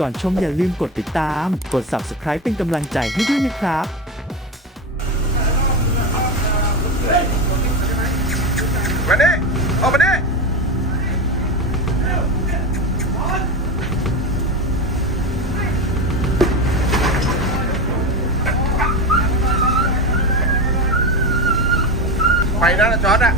ก่อนชมอย่าลืมกดติดตาม กด subscribe เป็นกำลังใจให้ด้วยนะครับมานี่ออกมานี่ไฟนั่นนะจอร์ดอะ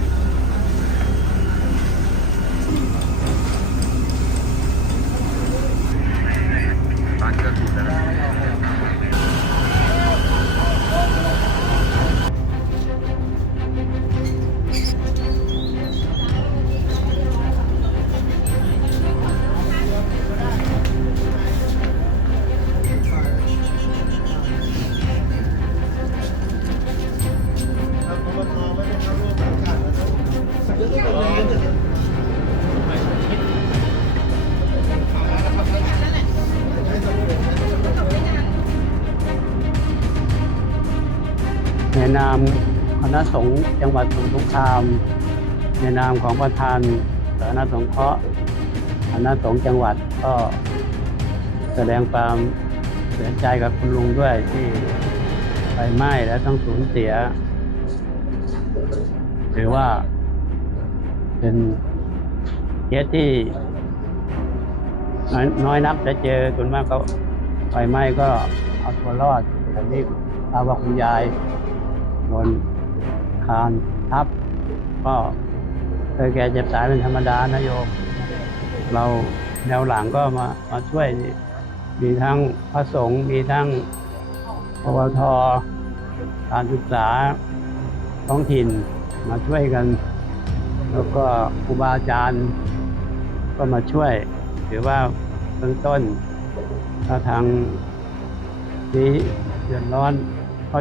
ในนามคณะสงฆ์จังหวัดสมุทรสงคราม ในนามของประธานสาธารณสงเคราะห์คณะสงฆ์จังหวัดก็แสดงความเสียใจกับคุณลุงด้วยที่ไฟไหม้และต้องสูญเสีย หรือว่า เป็นเคสที่ น้อยน้อยนักจะเจอส่วนมากก็ไฟไหม้ก็เอาตัวรอดแต่นี่ภาวะคุณยายโดนคานทับ ก็เคยแก่เจ็บตายเป็นธรรมดานะโยม เราแนวหลังก็มามาช่วยมีทั้งพระสงฆ์มีทั้งปวทการศึกษาท้องถิ่นมาช่วยกัน แล้วก็ครูบาอาจารย์ก็มาช่วยถือว่าเบื้องต้นถ้าทางนี้เดือดร้อนก็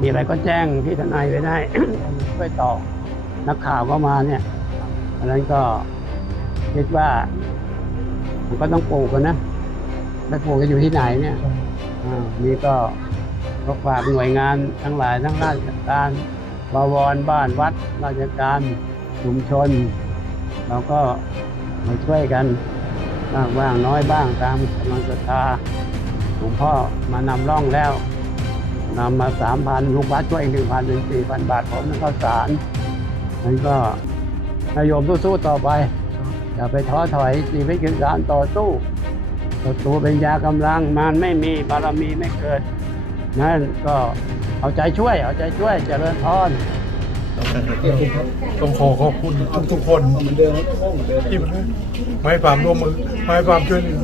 มีอะไรก็แจ้งพี่ทนายไว้ได้ ช่วยต่อนักข่าวก็มาเนี่ยอันนั้นก็คิดว่ามันก็ต้องปลูกกันนะแล้วปลูกจะอยู่ที่ไหนเนี่ยอ่านี่ก็ก็ฝากหน่วยงานทั้งหลายทั้งราชการบวรบ้านวัดราชการ ชุมชน เราก็มาช่วยกันบ้างบ้างน้อยบ้างตามกำลังศรัทธาหลวงพ่อมานำร่องแล้วนำมาสามพันลูกวัดช่วยหนึ่งพันเป็นสี่พันบาทผมนั่นข้าสารนั้นก็นายโยมสู้ๆต่อไป อย่าไปท้อถอยชีวิตคือการต่อสู้ศัตรูเป็นยากำลังมันไม่มีบารมีไม่เกิด นั่นก็เอาใจช่วย เอาใจช่วยเจริญพร ต้องขอขอบคุณทุกทุกๆคนที่มาให้ความร่วมมือมาให้ความช่วยเหลือ